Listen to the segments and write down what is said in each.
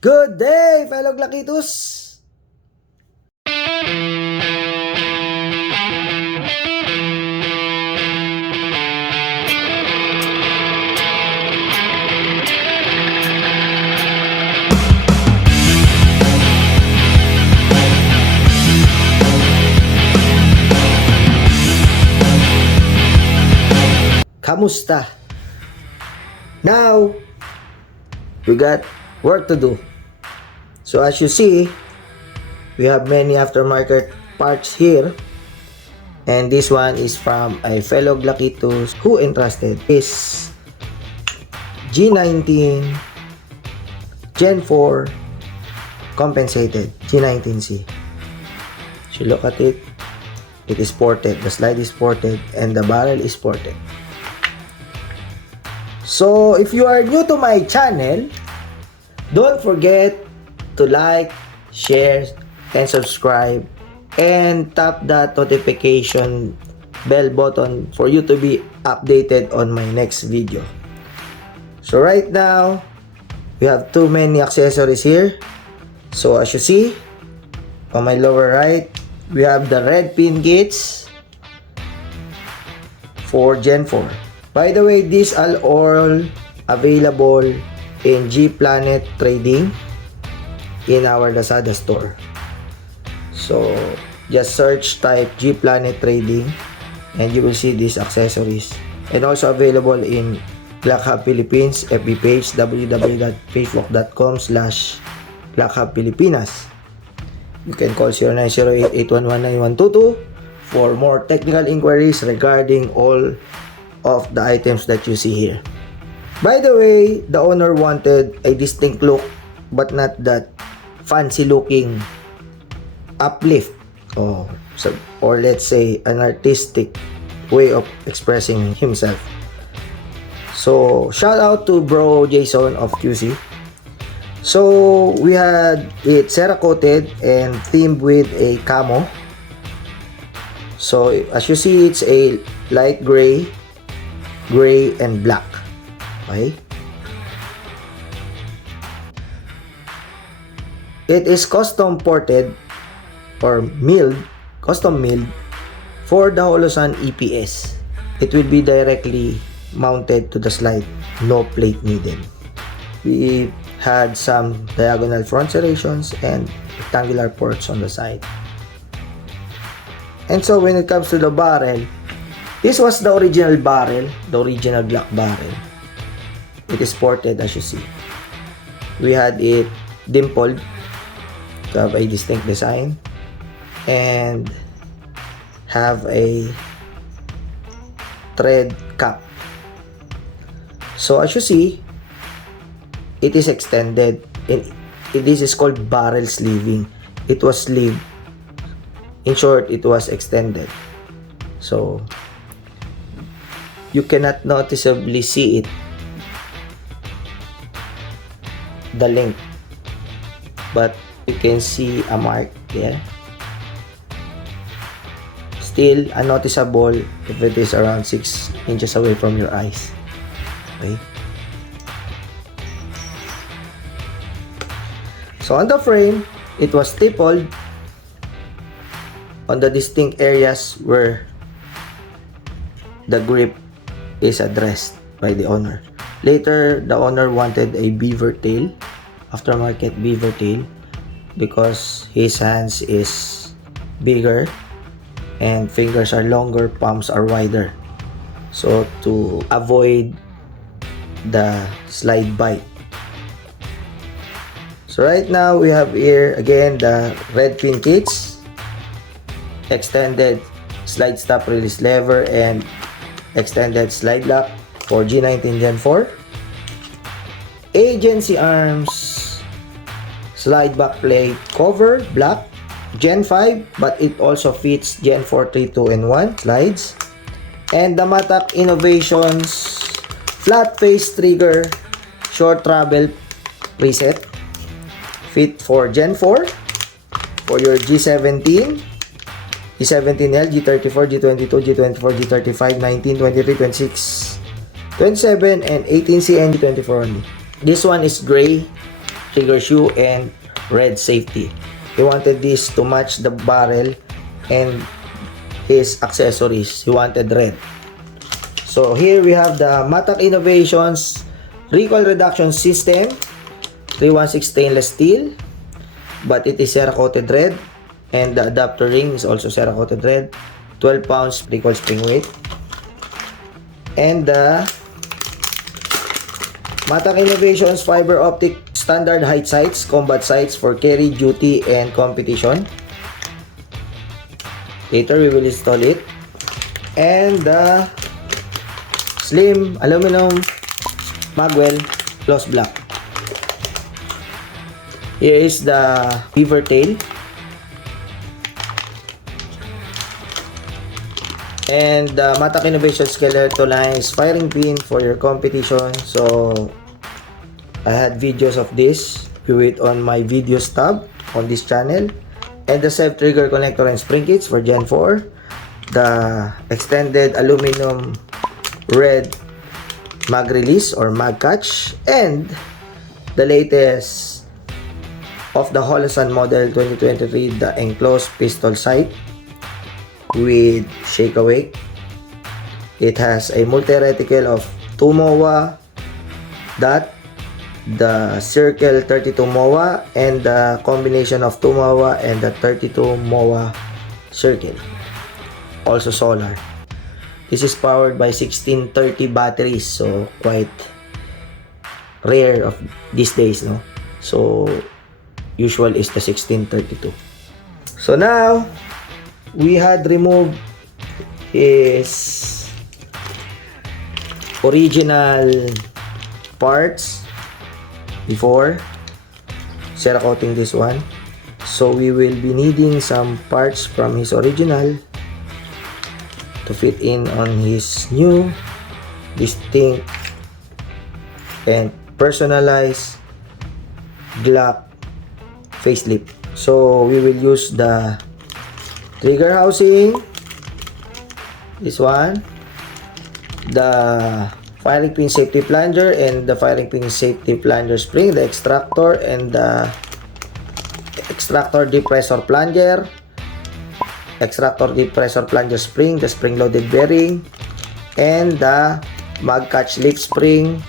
Good day, fellow Glakitus! Kamusta? Now, we got work to do. So as you see, we have many aftermarket parts here, and this one is from a fellow Glakitus who entrusted his G19 Gen 4 compensated G19C. If you look at it, it is ported, the slide is ported, and the barrel is ported. So if you are new to my channel, don't forget to like, share, and subscribe, and tap that notification bell button for you to be updated on my next video. So right now, we have too many accessories here. So as you see, on my lower right, we have the red pin gates for Gen 4. By the way, these are all available in G-Planet Trading in our Lazada store. So just type G-Planet Trading and you will see these accessories, and also available in Black Hub Philippines FB page, www.facebook.com/blackhubpilipinas. You can call 0908-811-9122 for more technical inquiries regarding all of the items that you see here. By the way, the owner wanted a distinct look but not that fancy looking uplift, or let's say an artistic way of expressing himself. So shout out to bro Jason of QC. So we had it Cerakoted and themed with a camo. So as you see, it's a light gray and black. Okay, it is custom ported or custom milled for the Holosun EPS. It will be directly mounted to the slide, no plate needed. We had some diagonal front serrations and rectangular ports on the side. And so when it comes to the barrel, this was the original barrel, the original black barrel. It is ported as you see. We had it dimpled to have a distinct design and have a thread cap. So as you see, it is extended, and this is called barrel sleeving. It was sleeved. In short, it was extended. So you cannot noticeably see it, the length, but you can see a mark there. Still unnoticeable if it is around 6 inches away from your eyes. Okay. So on the frame, it was stippled on the distinct areas where the grip is addressed by the owner. Later, the owner wanted a beaver tail, aftermarket beaver tail, because his hands is bigger and fingers are longer, palms are wider. So to avoid the slide bite. So right now we have here again the red pin kits, extended slide stop release lever, and extended slide lock for G19 Gen 4. Agency arms, slide back plate cover, black, Gen 5, but it also fits Gen 4 3, 2, and 1 slides. And the Matak Innovations flat face trigger short travel preset, fit for Gen 4 for your G17, G17L, G34, G22, G24, G35, 19, 23, 26, 27, and 18C and G24 only. This one is gray trigger shoe, and red safety. He wanted this to match the barrel and his accessories. He wanted red. So here we have the Matak Innovations recoil reduction system, 316 stainless steel, but it is Cerakoted red, and the adapter ring is also Cerakoted red, 12 pounds recoil spring weight. And the Matak Innovations fiber optic standard height sights, combat sights for carry, duty, and competition. Later we will install it. And the slim aluminum magwell gloss black. Here is the beaver tail. And the Matak Innovation skeleton is firing pin for your competition. So I had videos of this. View it on my videos tab on this channel. And the self trigger connector and spring kits for Gen 4. The extended aluminum red mag release or mag catch. And the latest of the Holosun model 2023, the enclosed pistol sight with shake awake. It has a multi-reticle of 2 MOA dot, the circle 32 MOA, and the combination of 2 MOA and the 32 MOA circle. Also solar. This is powered by 1630 batteries, so quite rare of these days, no? So usual is the 1632. So now we had removed his original parts before Cerakoting this one. So we will be needing some parts from his original to fit in on his new, distinct, and personalized Glock facelift. So we will use the trigger housing, this one, the firing pin safety plunger and the firing pin safety plunger spring, the extractor and the extractor depressor plunger, extractor depressor plunger spring, the spring loaded bearing, and the mag catch lift spring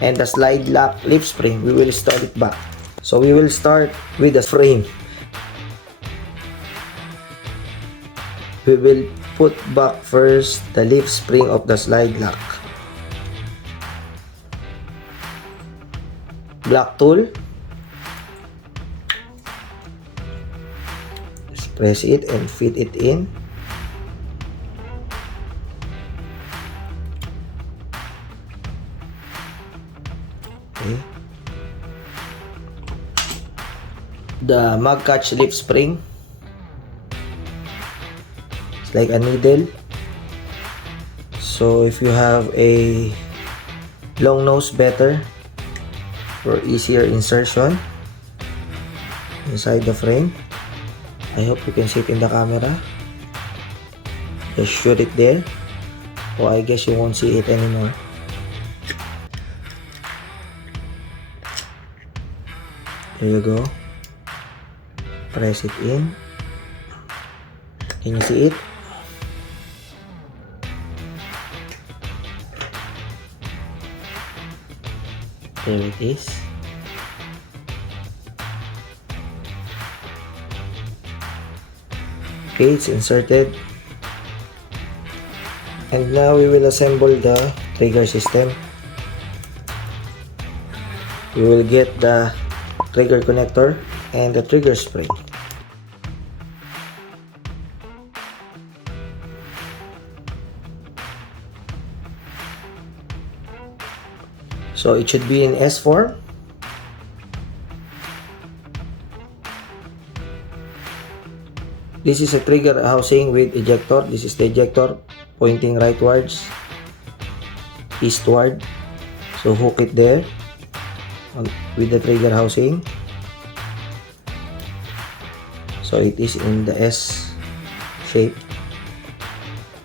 and the slide lock lift spring. We will install it back. So we will start with the frame. We will put back first the lift spring of the slide lock. Black tool. Just press it and fit it in. Okay. The mag catch lift spring. It's like a needle. So if you have a long nose, better for easier insertion inside the frame. I hope you can see it in the camera. Just shoot it there. Oh, I guess you won't see it anymore. There you go. Press it in. Can you see it? There it is. Okay, it's inserted. And now we will assemble the trigger system. We will get the trigger connector and the trigger spring. So it should be in S form. This is a trigger housing with ejector. This is the ejector pointing rightwards, eastward. So hook it there with the trigger housing. So it is in the S shape,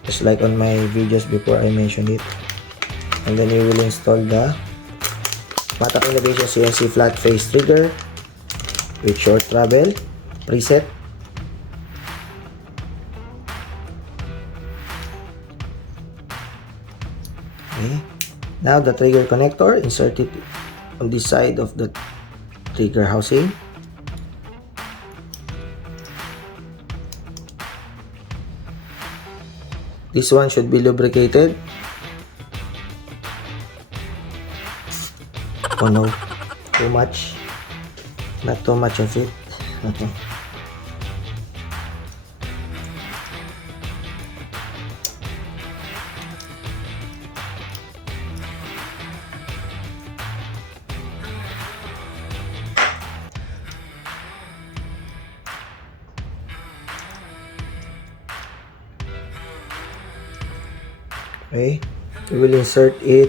just like on my videos before I mentioned it. And then you will install the Matak Innovation CNC flat face trigger with short travel preset. Okay. Now the trigger connector, insert it on this side of the trigger housing. This one should be lubricated. Oh no, too much. Not too much of it. Okay, we will insert it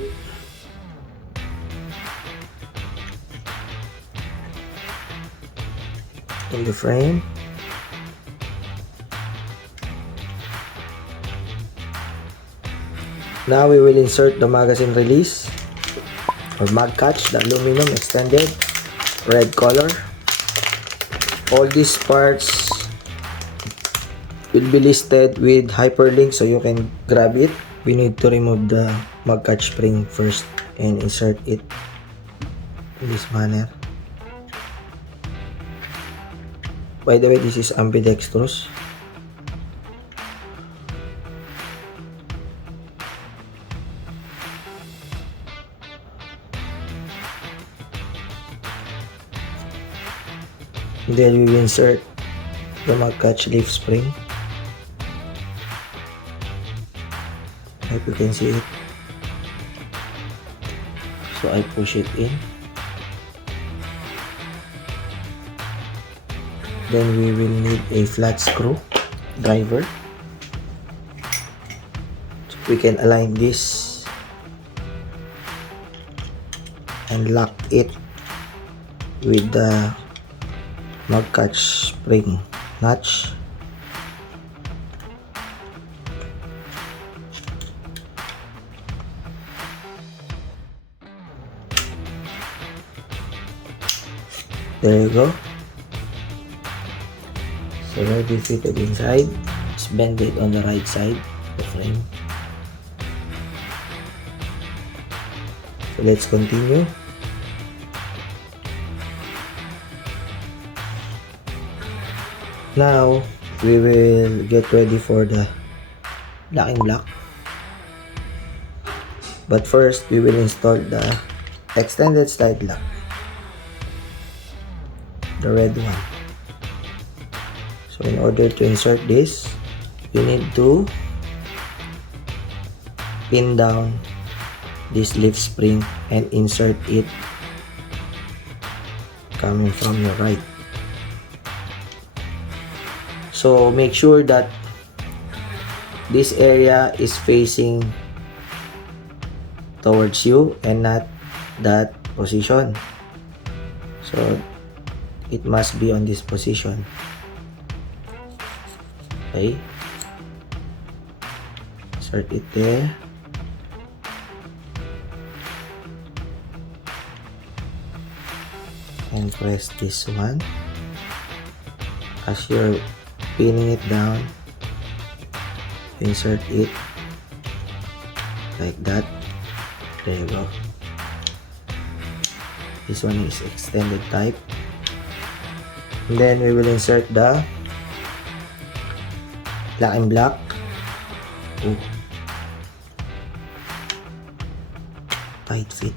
in the frame. Now we will insert the magazine release or mag catch, the aluminum extended red color. All these parts will be listed with hyperlink so you can grab it. We need to remove the mag catch spring first and insert it in this manner. By the way, this is ambidextrous. And then we will insert the mag catch leaf spring. Hope you can see it. So I push it in. Then we will need a flat screw driver. So we can align this and lock it with the mag catch spring notch. There you go. So already fitted inside. Just bend it on the right side of the frame. So let's continue. Now we will get ready for the locking block. But first we will install the extended slide lock. The red one. So in order to insert this, you need to pin down this leaf spring and insert it coming from your right. So make sure that this area is facing towards you and not that position. So it must be on this position. Okay, insert it there. And press this one. As you're pinning it down, insert it like that. There you go. This one is extended type. And then we will insert the locking block. Oh, tight fit.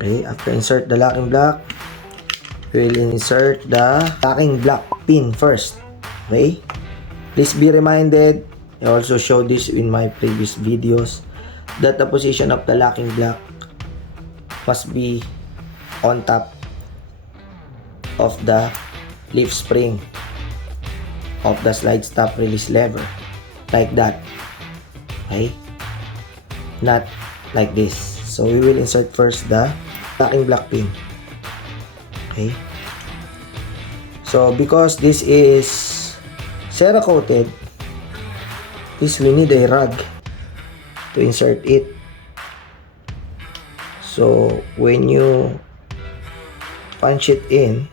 Okay, after insert the locking block, we will insert the locking block pin first. Okay, please be reminded, I also showed this in my previous videos, that the position of the locking block must be on top of the leaf spring of the slide stop release lever, like that. Okay, not like this. So we will insert first the locking block pin. Okay, so because this is Cerakoted, this we need a rod to insert it. So when you punch it in,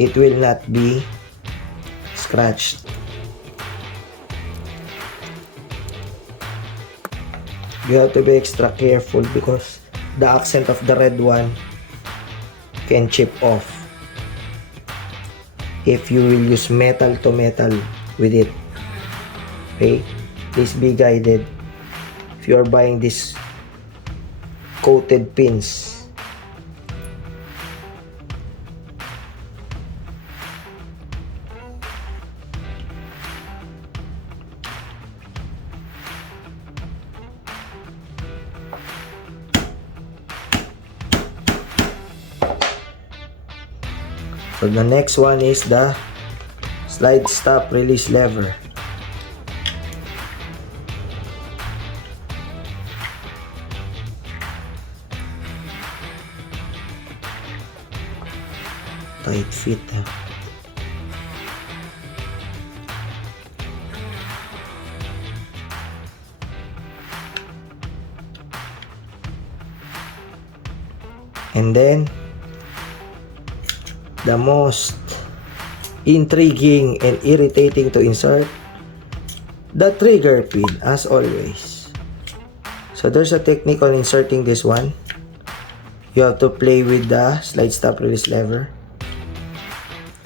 it will not be scratched. You have to be extra careful because the accent of the red one can chip off if you will use metal to metal with it. Okay, please be guided if you are buying these coated pins. So the next one is the slide stop release lever. Tight fit, ha? And then the most intriguing and irritating to insert, the trigger pin, as always. So there's a technique on inserting this one. You have to play with the slide stop release lever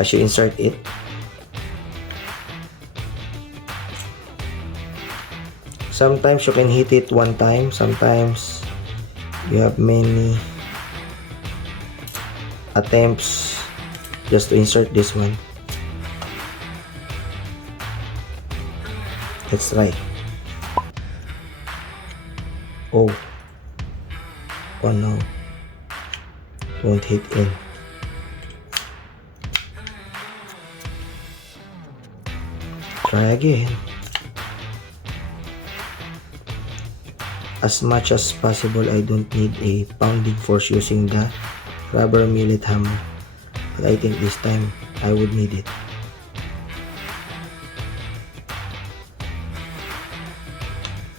as you insert it. Sometimes you can hit it one time, sometimes you have many attempts just to insert this one. Let's try. Oh no, won't hit in. Try again. As much as possible, I don't need a pounding force using the rubber mallet hammer, but I think this time I would need it.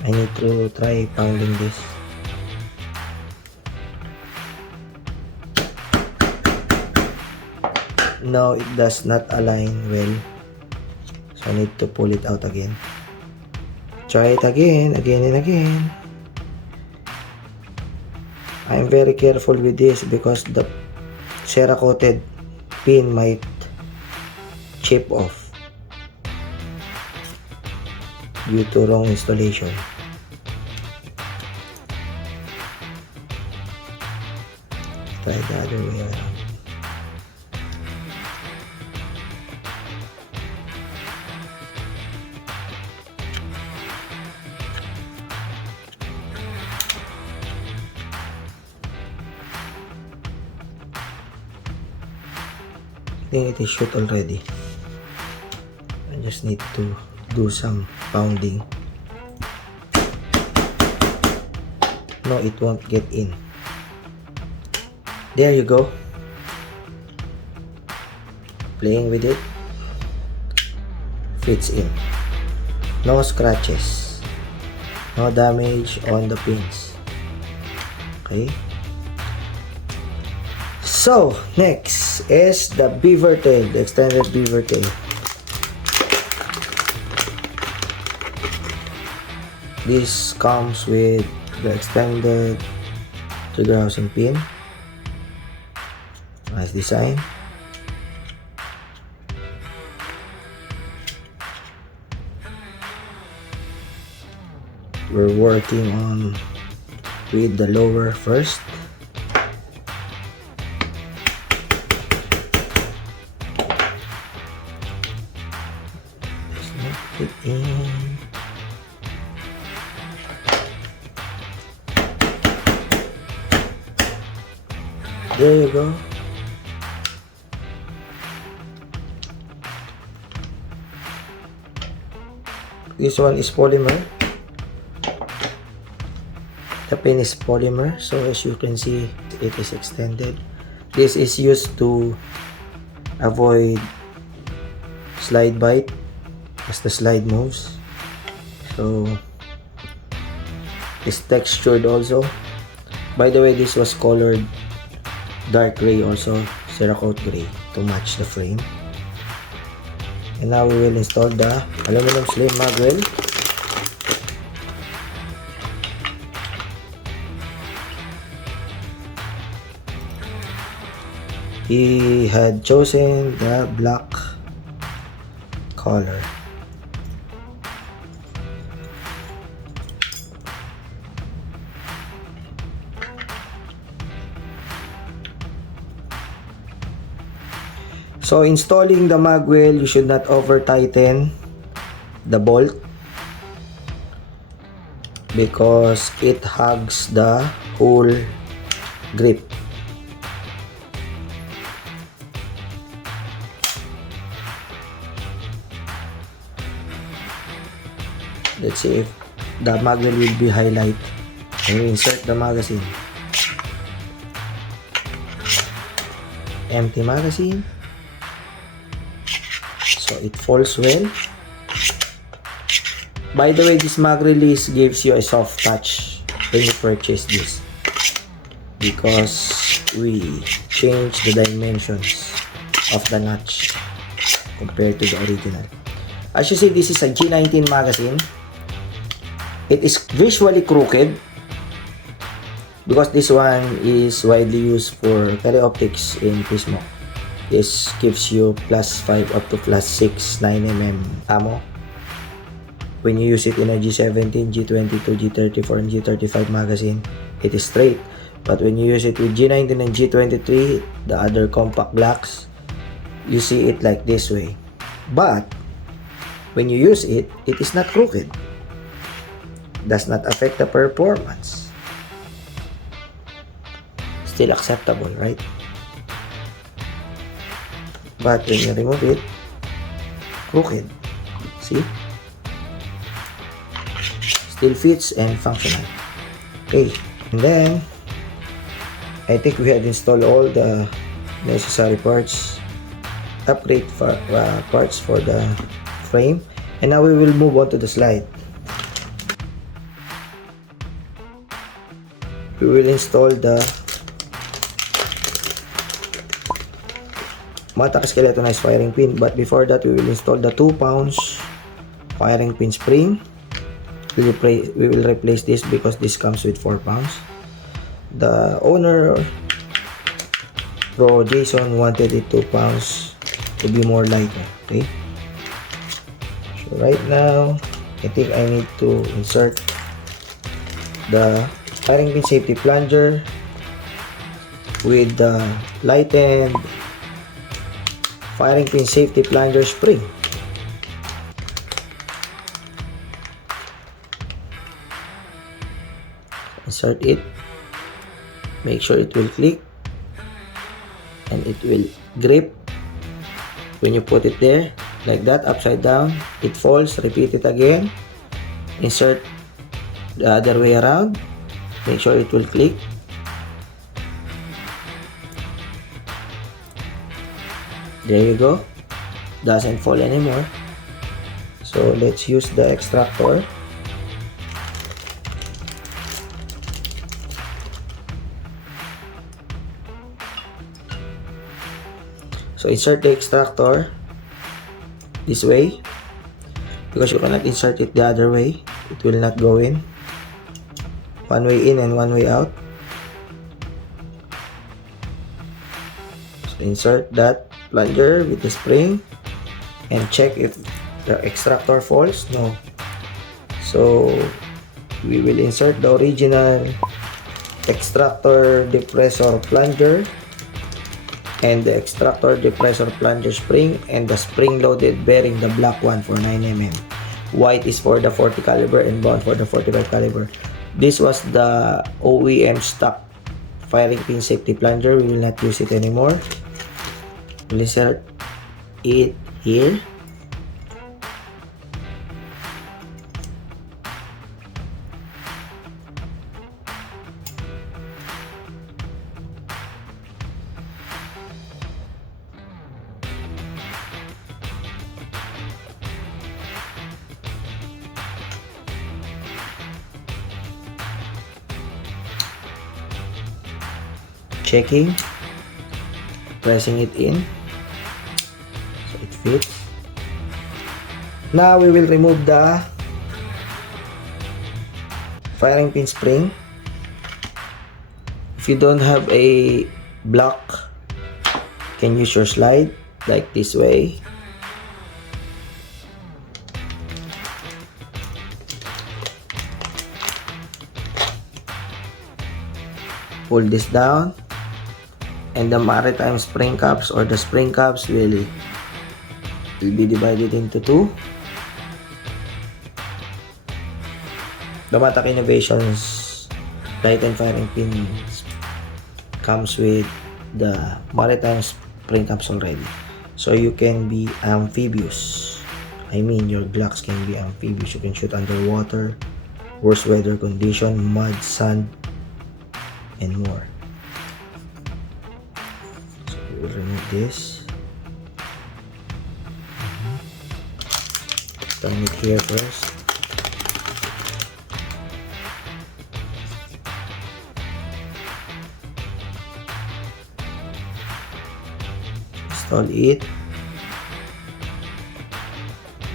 I need to try pounding this. No, it does not align well, so I need to pull it out again. Try it again and again. I'm very careful with this because the Cerakoted pin might chip off due to wrong installation. Try the other way around. I think it is shoot already. I just need to do some pounding. No, it won't get in. There you go. Playing with it. Fits in. No scratches. No damage on the pins. Okay. So, next is the beaver tail, the extended beaver tail. This comes with the extended trigger housing pin. Nice design. We're working on with the lower first. It in. There you go. This one is polymer. The pin is polymer, so as you can see, it is extended. This is used to avoid slide bite as the slide moves. So is textured also. By the way, this was colored dark gray also, Cerakote gray, to match the frame. And now we will install the aluminum slim mag well. He had chosen the black color. So installing the mag well, you should not over tighten the bolt because it hugs the whole grip. Let's see if the mag well will be highlight. And we insert the magazine. Empty magazine. So it falls well. By the way, this mag release gives you a soft touch when you purchase this because we changed the dimensions of the notch compared to the original. As you see, this is a G19 magazine. It is visually crooked because this one is widely used for teleoptics in Prismo. This gives you +5 up to +6 9mm ammo. When you use it in a G17, G22, G34, and G35 magazine, it is straight. But when you use it with G19 and G23, the other compact blocks, you see it like this way. But when you use it, it is not crooked. Does not affect the performance. Still acceptable, right? But when you remove it, crooked. See? Still fits and functional. Okay, and then I think we had installed all the necessary parts, upgrade for, parts for the frame, and now we will move on to the slide. We will install the Matak skeletonized firing pin, but before that we will install the 2 pounds firing pin spring. We will replace this because this comes with 4 pounds. The owner, Bro Jason, wanted it 2 pounds to be more lighter. Okay, so right now I think I need to insert the firing pin safety plunger with the lightened firing pin safety plunger spring. Insert it, make sure it will click and it will grip. When you put it there like that upside down, it falls. Repeat it again, insert the other way around, make sure it will click. There you go, doesn't fall anymore. So let's use the extractor. So insert the extractor this way because you cannot insert it the other way, it will not go in. One way in and one way out. So insert that plunger with the spring and check if the extractor falls. No. So we will insert the original extractor depressor plunger and the extractor depressor plunger spring and the spring loaded bearing, the black one for 9mm. White is for the 40 caliber and brown for the 45 caliber. This was the OEM stock firing pin safety plunger. We will not use it anymore. We'll insert it here. checking, pressing it in, so it fits. Now we will remove the firing pin spring. If you don't have a block, you can use your slide like this way. Pull this down, and the maritime spring caps or the spring caps will be divided into two. The Matak Innovations light and firing pins comes with the maritime spring caps already, so you can be amphibious. I mean, your Glocks can be amphibious. You can shoot underwater, worst weather condition, mud, sand, and more. So we will remove this. Turn it here first. Install it.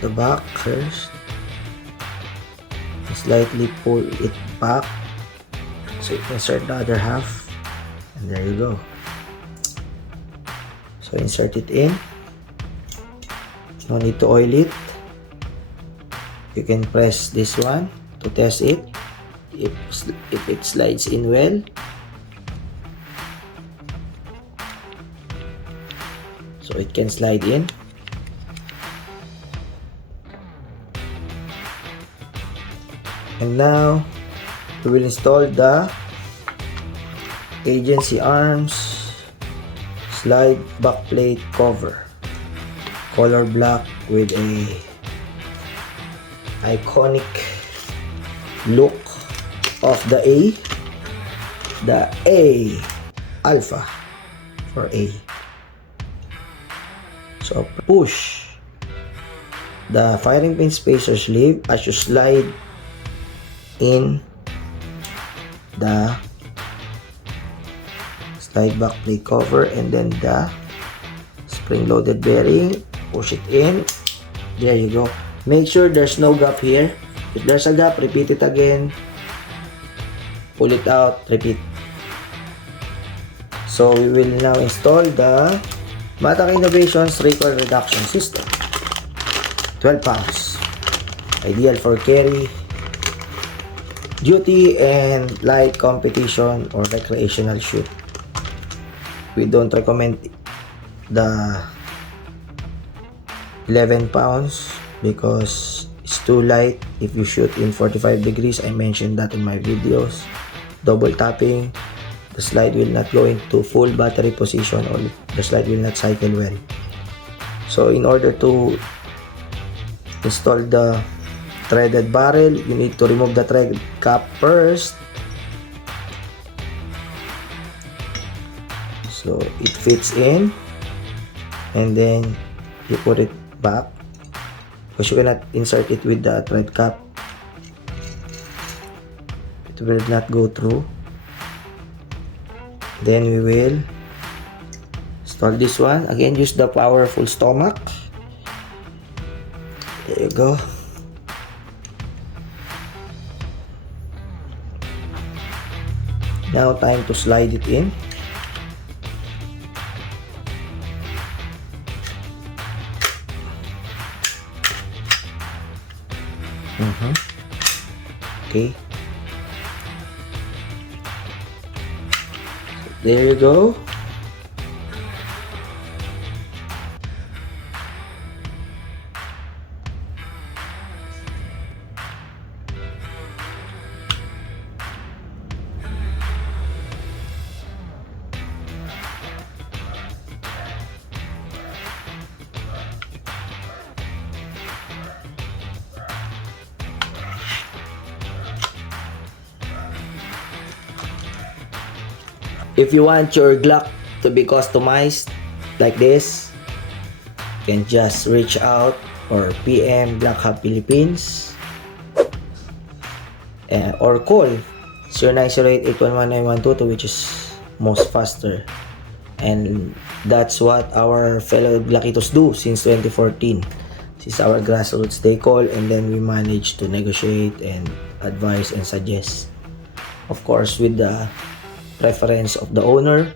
The back first. Slightly pull it back. So you insert the other half, and there you go. So insert it in. No need to oil it. You can press this one to test it if it slides in well. So it can slide in. And now we will install the agency arms slide backplate cover, color black with a iconic look of the A Alpha for A. So push the firing pin spacer sleeve as you slide in the slide back plate cover, and then the spring loaded bearing, push it in. There you go. Make sure there's no gap here. If there's a gap, repeat it again, pull it out, repeat. So we will now install the Matak Innovations recoil reduction system. 12 pounds, ideal for carry, duty, and light competition or recreational shoot. We don't recommend the 11 pounds because it's too light if you shoot in 45 degrees. I mentioned that in my videos. Double tapping, the slide will not go into full battery position, or the slide will not cycle well. So in order to install the threaded barrel, you need to remove the thread cap first. So it fits in, and then you put it back because you cannot insert it with the thread cap. It will not go through. Then we will install this one. Again, use the powerful stomach. There you go. Now time to slide it in. Okay. There you go. If you want your Glock to be customized like this, you can just reach out or PM Glock Hub Philippines or call 0908-811-9122, which is most faster. And that's what our fellow Blackitos do since 2014. This is our grassroots they call, and then we manage to negotiate and advise and suggest. Of course, with the preference of the owner,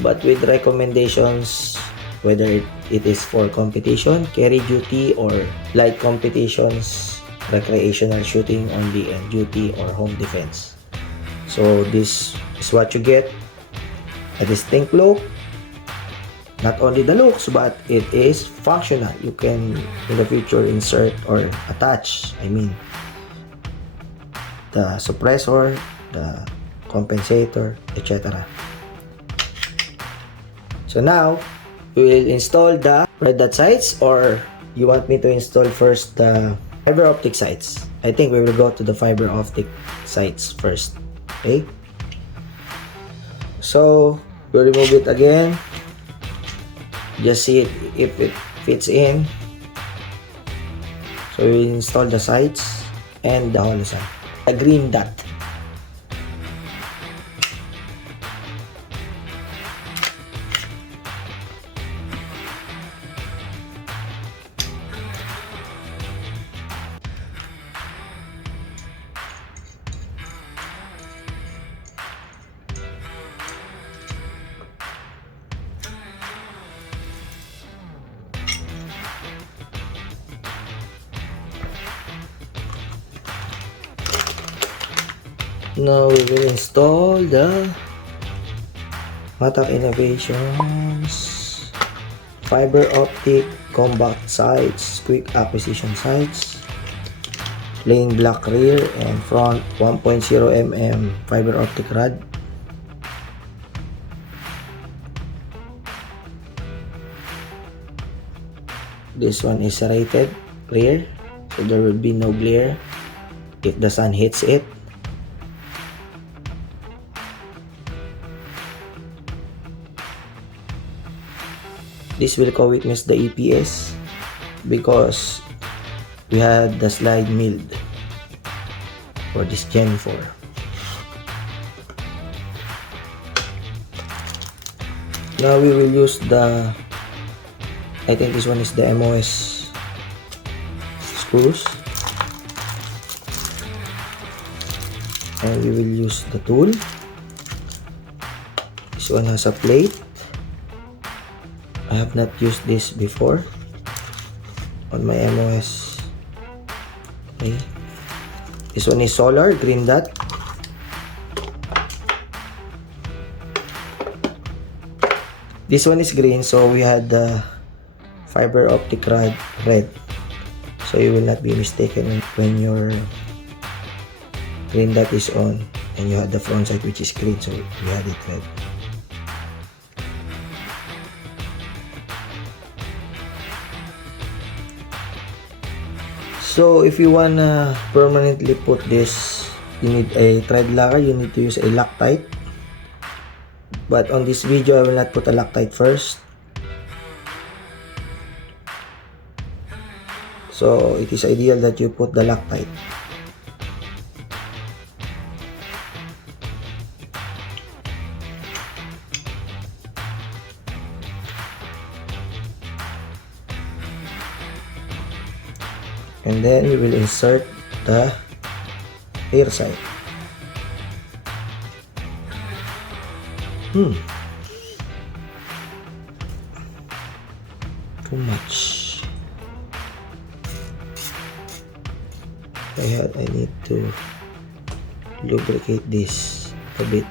but with recommendations whether it is for competition, carry duty, or light competitions, recreational shooting only, and duty or home defense. So this is what you get: a distinct look. Not only the looks, but it is functional. You can in the future insert or attach, the suppressor, the compensator, etc. So now we will install the red dot sights, or you want me to install first the fiber optic sights? I think we will go to the fiber optic sights first. Okay, so we'll remove it again. Just see it if it fits in. So we will install the sights and the holosun, the green dot. Now we will install the Matak Innovations fiber optic compact sights, quick acquisition sights, plain black rear and front 1.0 mm fiber optic rod. This one is serrated rear, so there will be no glare if the sun hits it. This will co-witness the EPS because we had the slide milled for this Gen 4. Now we will use the, I think this one is the MOS screws, and we will use the tool. This one has a plate. I have not used this before on my MOS. Okay. This one is solar, green dot. This one is green, so we had the fiber optic rod red. So you will not be mistaken when your green dot is on and you had the front sight which is green, so we had it red. So if you wanna permanently put this, you need a thread locker, you need to use a Loctite. But on this video, I will not put a Loctite first. So it is ideal that you put the Loctite. And then we will insert the rear sight. Too much. I need to lubricate this a bit.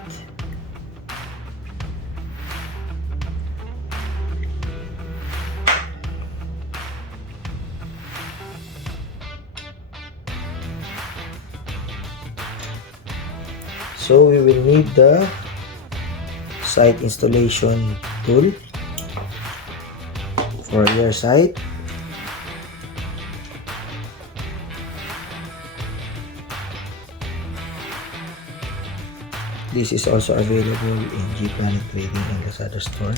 So we will need the sight installation tool for your sight. This is also available in G Planet Trading and Lazada store.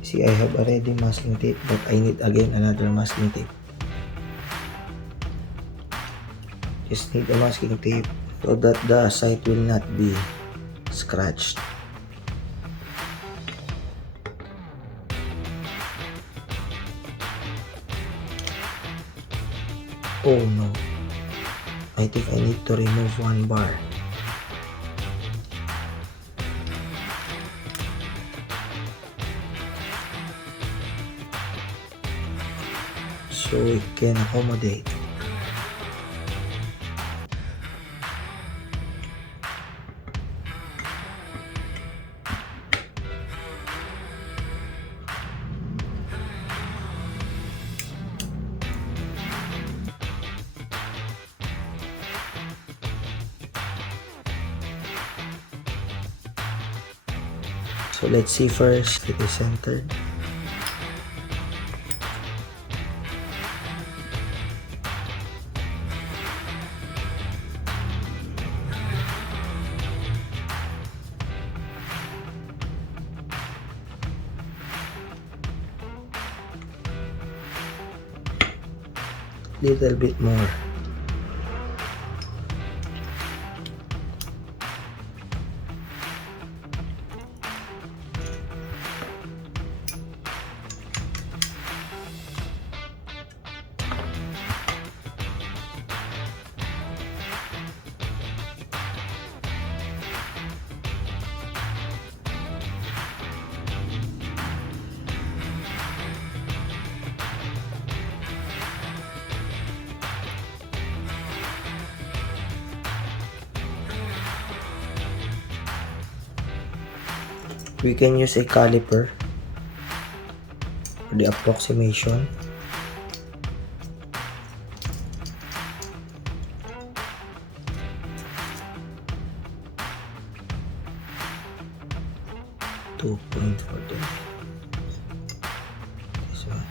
See, I have already masking tape, but I need again another masking tape. Just need a masking tape so that the site will not be scratched. Oh no, I think I need to remove one bar. So it can accommodate. So let's see first, it is centered. Little bit more. We can use a caliper for the approximation. This one.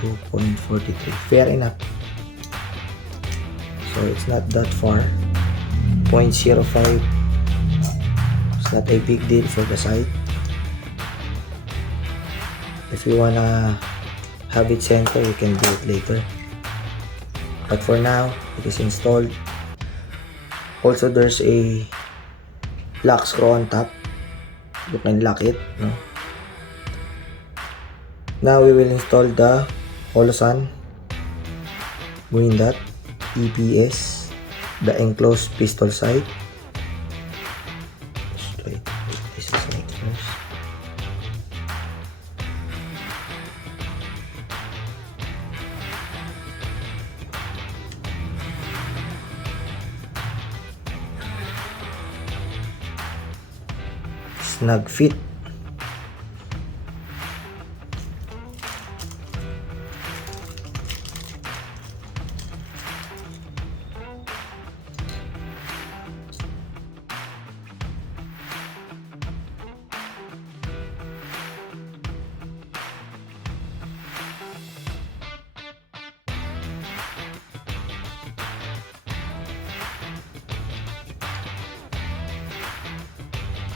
2.43. Fair enough. So it's not that far. 0.05. It's not a big deal for the site. If you wanna have it center, you can do it later. But for now, it is installed. Also, there's a lock screw on top. You can lock it. No? Now we will install the Holosun Green Dot EPS, the enclosed pistol sight. Straight. This is like first. Snug fit.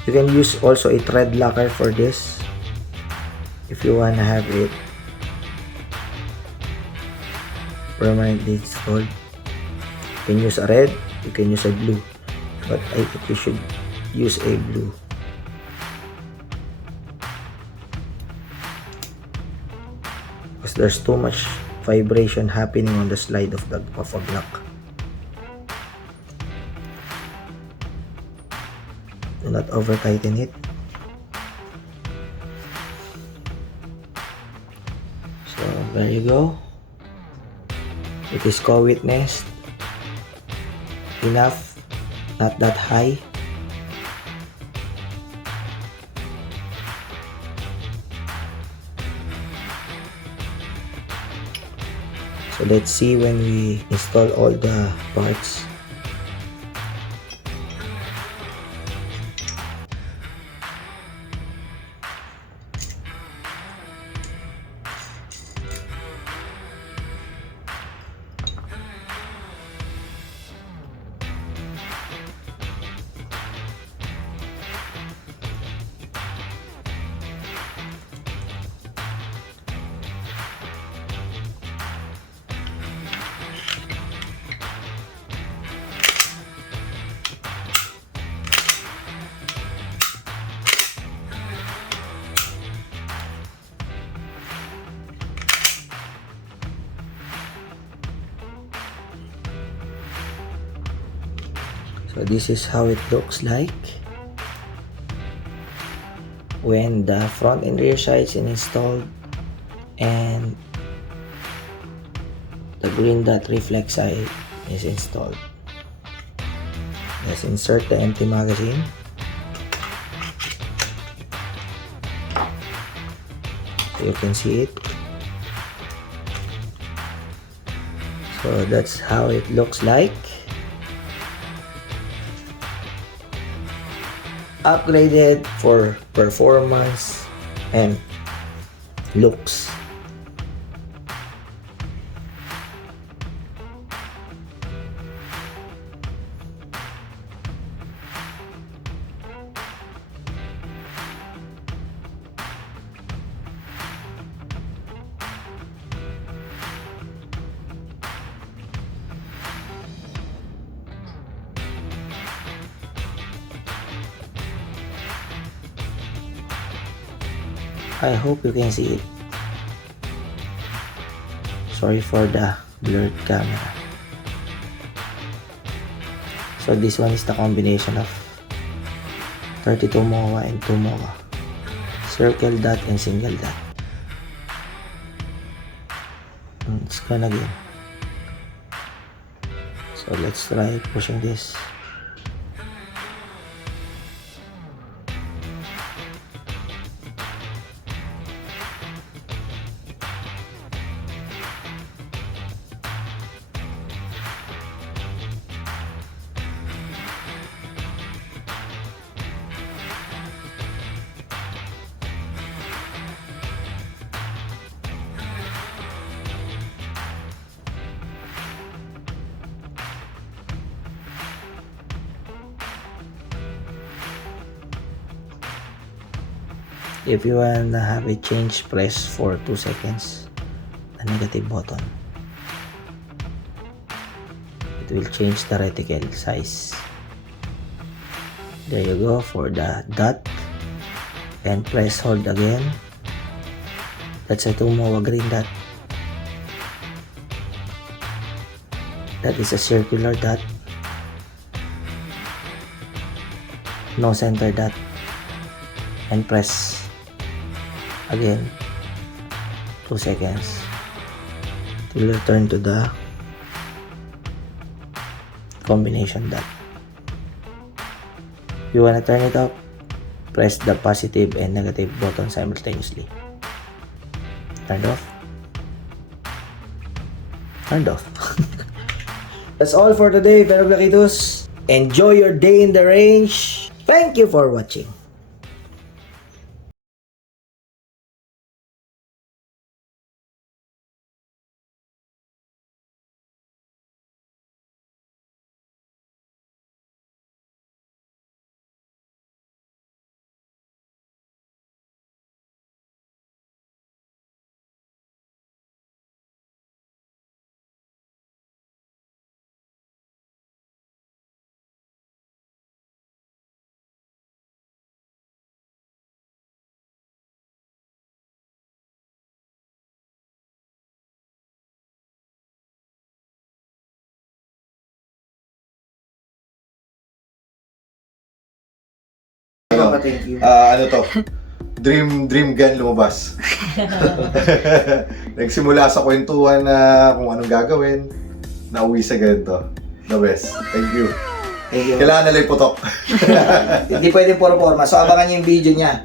You can use also a thread locker for this if you wanna have it permanently installed. You can use a red, you can use a blue, but I think you should use a blue. Because there's too much vibration happening on the slide of a block. Do not over tighten it. So there you go. It is co-witnessed enough, not that high. So let's see when we install all the parts. So this is how it looks like when the front and rear sights is installed and the green dot reflex sight is installed. Let's insert the empty magazine. So you can see it. So that's how it looks like. Upgraded for performance and looks. I hope you can see it. Sorry for the blurred camera. So this one is the combination of 32 MOA and 2 MOA. Circle dot and single dot. It's gonna again. So let's try pushing this. If you wanna have it change, press for 2 seconds the negative button. It will change the reticle size. There you go for the dot. And press hold again. That's a 2 MOA green dot. That is a circular dot. No center dot. And press again 2 seconds to return to the combination dot. If you want to turn it up, press the positive and negative button simultaneously. Turned off. Turned off. That's all for today, fellow Blakitos. Enjoy your day in the range. Thank you for watching. Thank you. Ano to? Dream gun lumabas. Nagsimula sa kwentuhan na kung anong gagawin, nauwi sa ganito. The best. Thank you. Thank you. Kailangan na lang putok. Hindi pwedeng puro forma. So abangan nyo yung video niya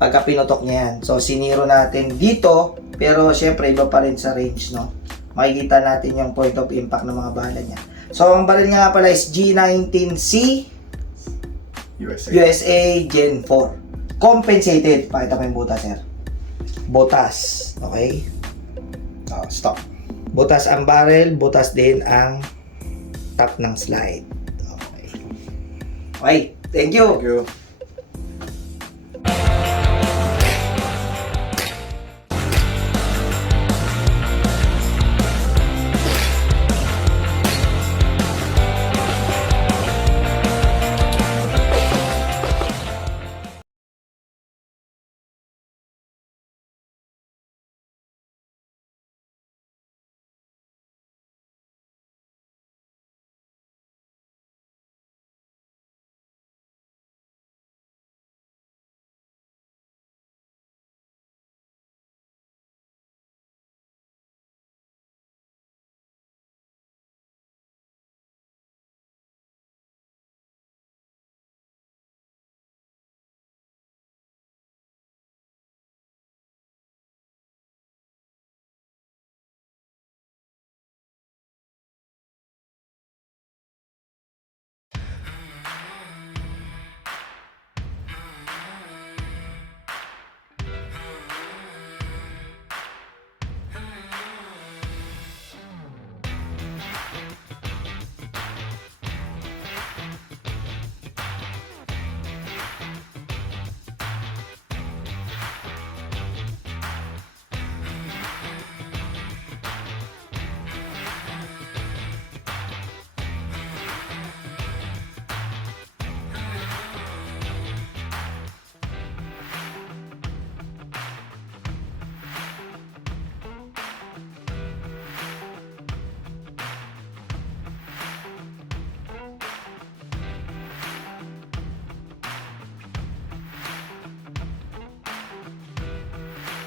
pagka pinutok niya yan. So siniro natin dito, pero syempre iba pa rin sa range, no? Makikita natin yung point of impact ng mga bala niya. So ang baril nga pala is G19C USA Gen 4. Compensated. Pakita mo yung butas, sir. Butas. Okay? Stop. Butas ang barrel, butas din ang top ng slide. Okay. Okay. Thank you. Thank you.